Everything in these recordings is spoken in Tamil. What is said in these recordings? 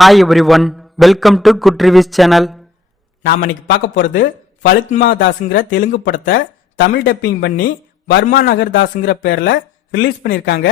Hi everyone welcome to good reviews channel நாம் இன்னைக்கு பார்க்க போகிறது ஃபலுக்மா தாஸுங்கிற தெலுங்கு படத்தை தமிழ் டப்பிங் பண்ணி வர்மா நகர் தாஸுங்கிற பேரில் ரிலீஸ் பண்ணியிருக்காங்க.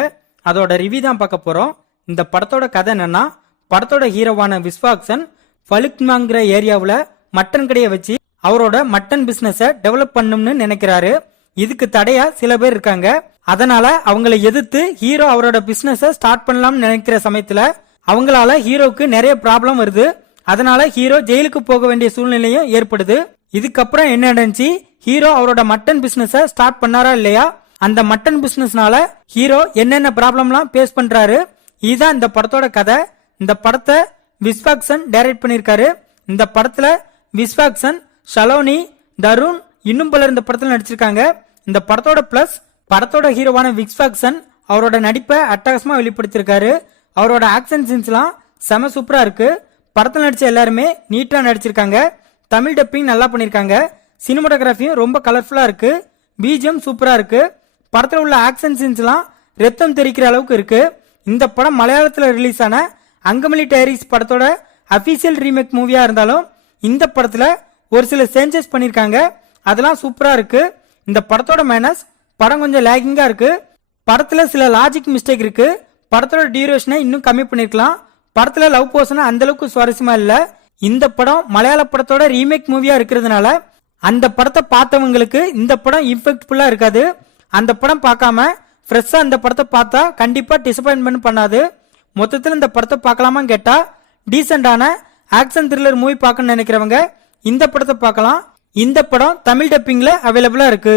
அதோட ரிவ்யூ தான் பார்க்க போகிறோம் இந்த படத்தோட கதை என்னன்னா படத்தோட ஹீரோவான விஸ்வாக்சன் ஃபலுக்மாங்கிற ஏரியாவில் மட்டன் கடையை வச்சு அவரோட மட்டன் பிஸ்னஸை டெவலப் பண்ணணும்னு நினைக்கிறாரு. இதுக்கு தடையா சில பேர் இருக்காங்க. அதனால அவங்களை எதிர்த்து ஹீரோ அவரோட பிசினஸ ஸ்டார்ட் பண்ணலாம்னு நினைக்கிற சமயத்துல அவங்களால ஹீரோவுக்கு நிறைய ப்ராப்ளம் வருது. அதனால ஹீரோ ஜெயிலுக்கு போக வேண்டிய சூழ்நிலையும் ஏற்படுது. இதுக்கப்புறம் என்ன நடந்துச்சு? ஹீரோ அவரோட மட்டன் பிசினஸ ஸ்டார்ட் பண்ணாரா இல்லையா? அந்த மட்டன் பிசினஸ்னால ஹீரோ என்னென்ன ப்ராப்ளம்லாம் ஃபேஸ் பண்றாரு? இதுதான் இந்த படத்தோட கதை. இந்த படத்தை விஸ்வாக்சன் டைரக்ட் பண்ணியிருக்காரு. இந்த படத்துல விஸ்வாக்சன் ஷலோனி தருண் இன்னும் பலர் இந்த படத்துல நடிச்சிருக்காங்க. இந்த படத்தோட பிளஸ் படத்தோட ஹீரோவான விக்ஸ்வாக்சன் அவரோட நடிப்பை அட்டகாசமா வெளிப்படுத்தியிருக்காரு. அவரோட ஆக்ஷன் சீன்ஸ்லாம் செம சூப்பராக இருக்கு. படத்தில் நடித்த எல்லாருமே நீட்டாக நடிச்சிருக்காங்க. தமிழ் டப்பிங் நல்லா பண்ணியிருக்காங்க சினிமாட்டோகிராஃபியும் ரொம்ப கலர்ஃபுல்லாக இருக்கு. பிஜிஎம் சூப்பராக இருக்கு. படத்தில் உள்ள ஆக்ஷன் சீன்ஸ்லாம் ரத்தம் தெரிக்கிற அளவுக்கு இருக்கு. இந்த படம் மலையாளத்தில் ரிலீஸ் ஆன அங்கமலி டைரிஸ் படத்தோட அஃபீஷியல் ரீமேக் மூவியாக இருந்தாலும் இந்த படத்தில் ஒரு சில சேஞ்சஸ் பண்ணியிருக்காங்க அதெல்லாம் சூப்பராக இருக்கு. இந்த படத்தோட மைனஸ் படம் கொஞ்சம் லேகிங்காக இருக்கு. படத்தில் சில லாஜிக் மிஸ்டேக் இருக்குது படத்தோட டியூரேஷனை இன்னும் கம்மி பண்ணிருக்கலாம். படத்துல லவ் போர்ஷன் அந்த அளவுக்கு சுவாரஸ்யமா இல்ல. இந்த படம் மலையாள படத்தோட ரீமேக் மூவியா இருக்கிறதுனால அந்த படத்தை பார்த்தவங்களுக்கு இந்த படம் இம்பெக்ட்ஃபுல்லா இருக்காது. அந்த படம் பார்க்காம ஃப்ரெஷ்ஷா அந்த படத்தை பார்த்தா கண்டிப்பா டிசப்பாயின்மெண்ட் பண்ணாது. மொத்தத்தில் இந்த படத்தை பார்க்கலாமான்னு கேட்டா டீசெண்டான ஆக்ஷன் த்ரில்லர் மூவி பார்க்கணும்னு நினைக்கிறவங்க இந்த படத்தை பார்க்கலாம். இந்த படம் தமிழ் டப்பிங்ல அவைலபிளா இருக்கு.